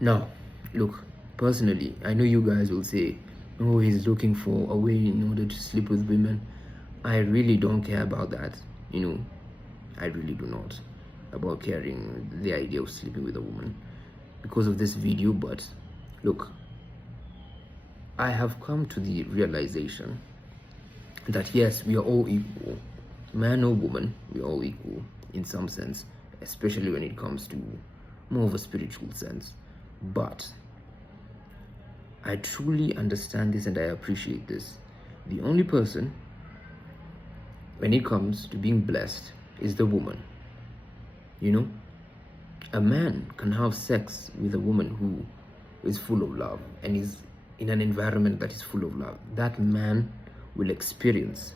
Now, look, personally, I know you guys will say, oh, he's looking for a way in order to sleep with women. I really don't care about that. I really do not about caring the idea of sleeping with a woman because of this video. But look, I have come to the realization that yes, we are all equal. Man or woman, we are all equal in some sense, especially when it comes to more of a spiritual sense. But I truly understand this and I appreciate this. The only person, when it comes to being blessed, is the woman. A man can have sex with a woman who is full of love and is in an environment that is full of love. That man will experience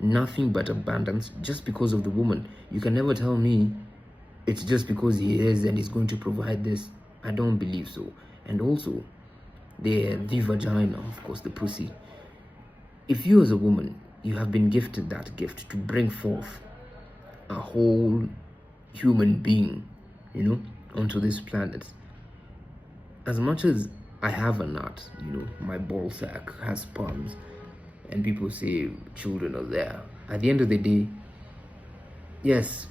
nothing but abundance just because of the woman. You can never tell me it's just because he is and he's going to provide this. I don't believe so. And also, the vagina, of course, the pussy. If you as a woman, you have been gifted that gift to bring forth a whole human being, onto this planet. As much as I have a nut, my ball sack has sperms, and people say children are there. At the end of the day, yes,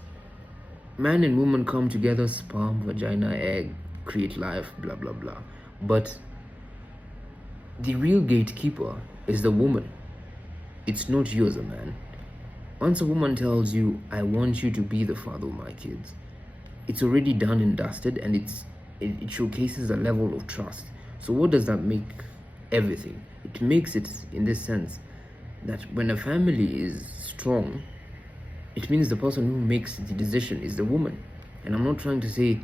man and woman come together, sperm, vagina, egg, create life, blah, blah, blah. But the real gatekeeper is the woman. It's not you as a man. Once a woman tells you, I want you to be the father of my kids, it's already done and dusted, and it showcases a level of trust. So what does that make everything? It makes it in this sense that when a family is strong, it means the person who makes the decision is the woman. And I'm not trying to say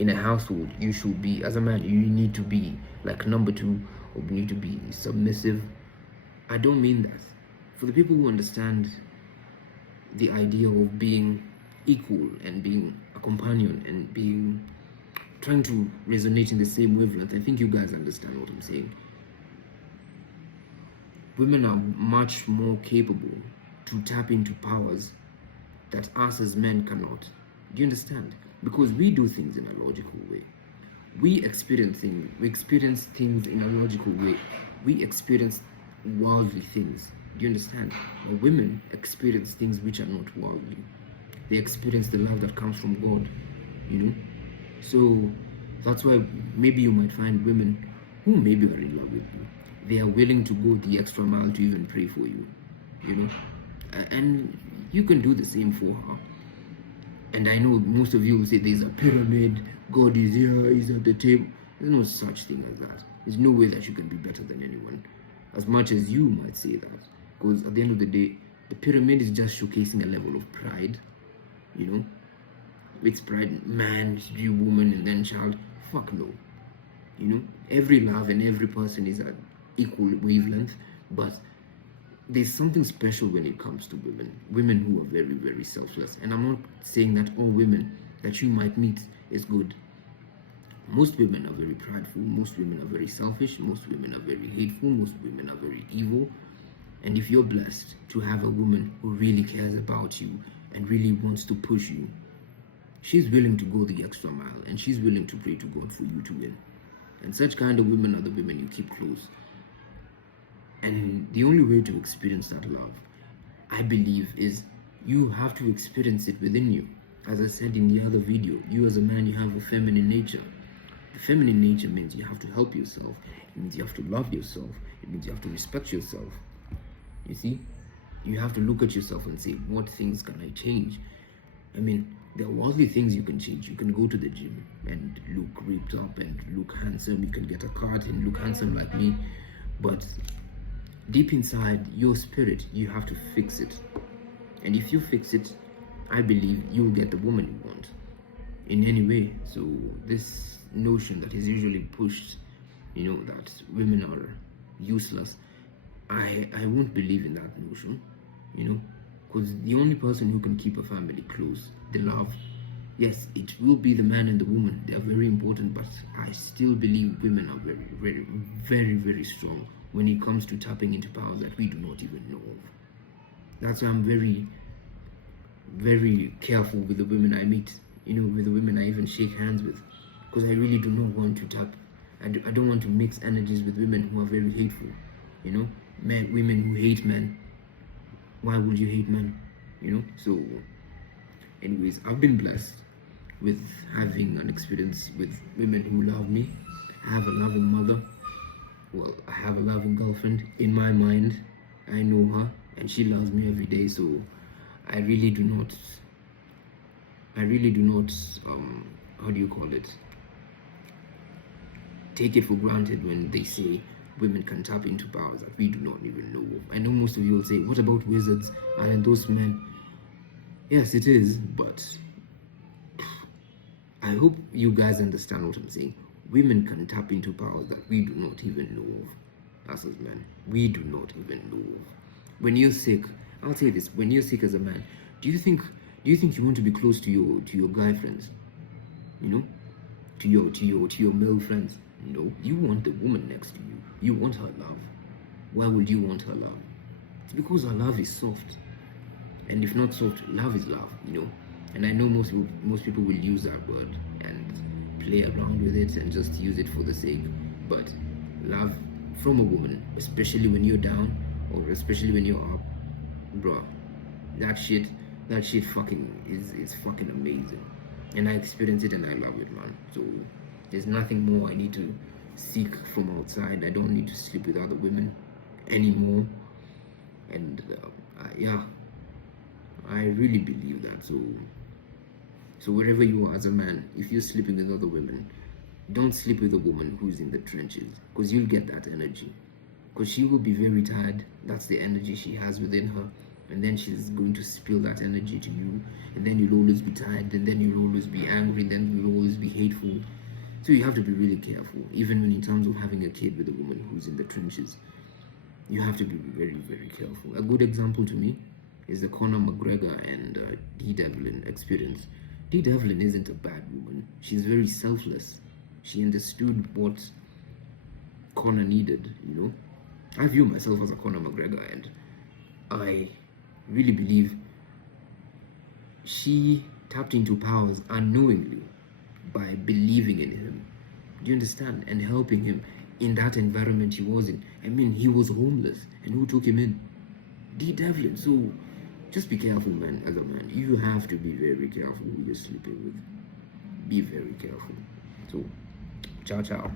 in a household you should be, as a man, you need to be like number two, or you need to be submissive. I don't mean that. For the people who understand the idea of being equal and being a companion and trying to resonate in the same wavelength, I think you guys understand what I'm saying. Women are much more capable to tap into powers that us as men cannot. Do you understand? Because we do things in a logical way. We experience things in a logical way. We experience worldly things. Do you understand? But women experience things which are not worldly. They experience the love that comes from God, So that's why maybe you might find women who maybe are in love with you. They are willing to go the extra mile to even pray for you, And you can do the same for her. And I know most of you will say there's a pyramid, God is here, he's at the table. There's no such thing as that. There's no way that you can be better than anyone, as much as you might say that. Because at the end of the day, the pyramid is just showcasing a level of pride, It's pride, man, you, woman, and then child. Fuck no. Every love and every person is at equal wavelength, but there's something special when it comes to women who are very, very selfless. And I'm not saying that all women that you might meet is good. Most women are very prideful, most women are very selfish, most women are very hateful, most women are very evil. And if you're blessed to have a woman who really cares about you and really wants to push you, she's willing to go the extra mile and she's willing to pray to God for you to win. And such kind of women are the women you keep close. And the only way to experience that love, I believe, is you have to experience it within you. As I said in the other video, you as a man, you have a feminine nature. The feminine nature means you have to help yourself. It means you have to love yourself. It means you have to respect yourself. You see? You have to look at yourself and say, what things can I change? I mean, there are worldly things you can change. You can go to the gym and look ripped up and look handsome. You can get a cut and look handsome like me. But deep inside your spirit, you have to fix it. And if you fix it, I believe you'll get the woman you want in any way. So this notion that is usually pushed, that women are useless, I won't believe in that notion, because the only person who can keep a family close, the love, yes, it will be the man and the woman. They are very important, but I still believe women are very, very, very, very strong when it comes to tapping into powers that we do not even know of. That's why I'm very, very careful with the women I meet, with the women I even shake hands with. because I really do not want to tap. I don't want to mix energies with women who are very hateful. You know, women who hate men. Why would you hate men? You know. So, anyways, I've been blessed with having an experience with women who love me. I have a loving mother. Well, I have a loving girlfriend. In my mind, I know her, and she loves me every day. So, I really do not. How do you call it? Take it for granted when they say women can tap into powers that we do not even know of. I know most of you will say, what about wizards and those men? Yes, it is, but I hope you guys understand what I'm saying. Women can tap into powers that we do not even know of. Us as men, we do not even know of. When you're sick, I'll say this: when you're sick as a man, do you think you want to be close to your guy friends? You know, to your male friends? No, you want the woman next to you. You want her love. Why would you want her love? It's because her love is soft. And if not soft, love is love, you know. And I know most people will use that word and play around with it and just use it for the sake. But love from a woman, especially when you're down or especially when you're up, bro, that shit fucking is fucking amazing. And I experience it and I love it, man. So there's nothing more I need to seek from outside. I don't need to sleep with other women anymore. And yeah, I really believe that. So wherever you are as a man, if you're sleeping with other women, don't sleep with a woman who's in the trenches, because you'll get that energy. Because she will be very tired. That's the energy she has within her. And then she's going to spill that energy to you. And then you'll always be tired. And then you'll always be angry. Then you'll always be hateful. So you have to be really careful. Even when in terms of having a kid with a woman who's in the trenches, you have to be very, very careful. A good example to me is the Conor McGregor and Dee Devlin experience. Dee Devlin isn't a bad woman. She's very selfless. She understood what Conor needed, you know. I view myself as a Conor McGregor, and I really believe she tapped into powers unknowingly by believing in him. Do you understand? And helping him in that environment he was in. I mean, he was homeless, and who took him in? Dee Devlin. So just be careful, man. As a man, you have to be very careful who you're sleeping with. Be very careful. So, ciao, ciao.